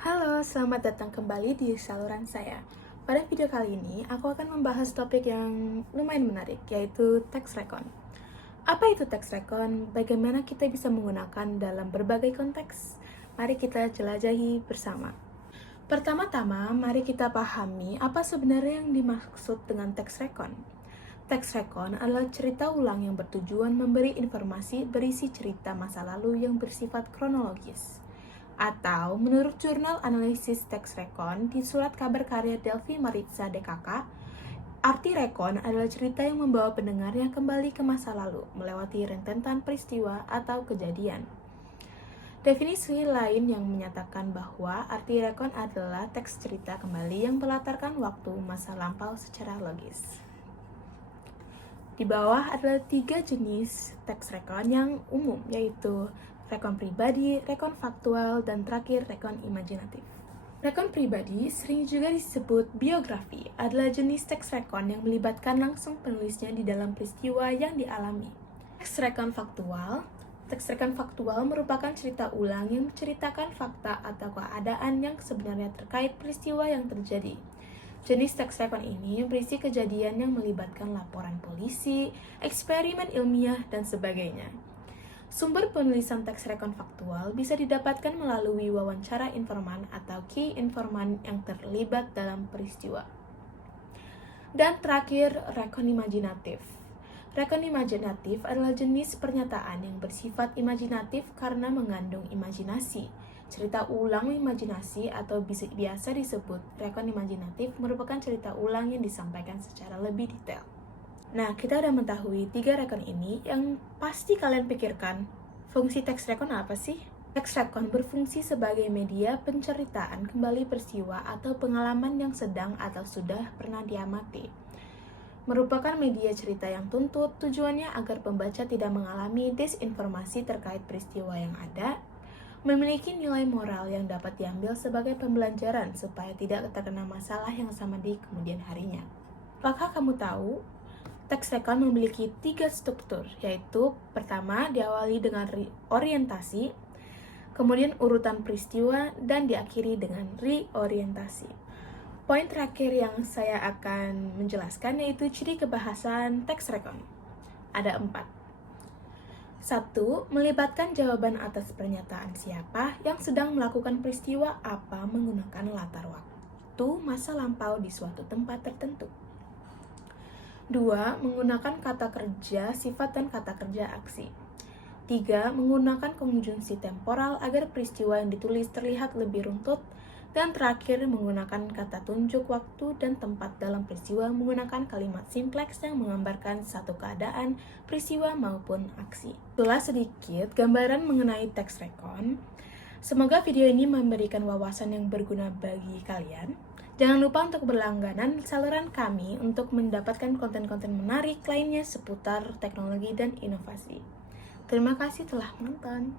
Halo, selamat datang kembali di saluran saya. Pada video kali ini, aku akan membahas topik yang lumayan menarik, yaitu tax recon. Apa itu tax recon? Bagaimana kita bisa menggunakan dalam berbagai konteks? Mari kita jelajahi bersama. Pertama-tama, mari kita pahami apa sebenarnya yang dimaksud dengan tax recon. Tax recon adalah cerita ulang yang bertujuan memberi informasi berisi cerita masa lalu yang bersifat kronologis. Atau, menurut jurnal analisis tax recon di surat kabar karya Delphi Maritza DKK, arti recon adalah cerita yang membawa pendengarnya kembali ke masa lalu, melewati rentetan peristiwa atau kejadian. Definisi lain yang menyatakan bahwa arti recon adalah teks cerita kembali yang berlatarkan waktu masa lampau secara logis. Di bawah adalah 3 jenis tax recon yang umum, yaitu rekon pribadi, rekon faktual, dan terakhir rekon imajinatif. Rekon pribadi, sering juga disebut biografi, adalah jenis teks rekon yang melibatkan langsung penulisnya di dalam peristiwa yang dialami. Teks rekon faktual merupakan cerita ulang yang menceritakan fakta atau keadaan yang sebenarnya terkait peristiwa yang terjadi. Jenis teks rekon ini berisi kejadian yang melibatkan laporan polisi, eksperimen ilmiah, dan sebagainya. Sumber penulisan teks rekon faktual bisa didapatkan melalui wawancara informan atau key informan yang terlibat dalam peristiwa. Dan terakhir, rekon imajinatif. Rekon imajinatif adalah jenis pernyataan yang bersifat imajinatif karena mengandung imajinasi. Cerita ulang imajinasi atau biasa disebut rekon imajinatif merupakan cerita ulang yang disampaikan secara lebih detail. Nah, kita udah mengetahui 3 rekon ini, yang pasti kalian pikirkan, fungsi teks rekon apa sih? Teks rekon berfungsi sebagai media penceritaan kembali peristiwa atau pengalaman yang sedang atau sudah pernah diamati. Merupakan media cerita yang tuntut, tujuannya agar pembaca tidak mengalami disinformasi terkait peristiwa yang ada, memiliki nilai moral yang dapat diambil sebagai pembelajaran supaya tidak terkena masalah yang sama di kemudian harinya. Apakah kamu tahu? Teks rekon memiliki 3 struktur, yaitu pertama diawali dengan orientasi, kemudian urutan peristiwa, dan diakhiri dengan reorientasi. Poin terakhir yang saya akan menjelaskan yaitu ciri kebahasan teks rekon. Ada 4. 1. Melibatkan jawaban atas pernyataan siapa yang sedang melakukan peristiwa apa menggunakan latar waktu masa lampau di suatu tempat tertentu. 2. Menggunakan kata kerja sifat dan kata kerja aksi. 3. Menggunakan konjungsi temporal agar peristiwa yang ditulis terlihat lebih runtut. Dan terakhir, menggunakan kata tunjuk waktu dan tempat dalam peristiwa menggunakan kalimat simpleks yang menggambarkan satu keadaan, peristiwa maupun aksi. Itulah sedikit gambaran mengenai teks rekon. Semoga video ini memberikan wawasan yang berguna bagi kalian. Jangan lupa untuk berlangganan saluran kami untuk mendapatkan konten-konten menarik lainnya seputar teknologi dan inovasi. Terima kasih telah menonton.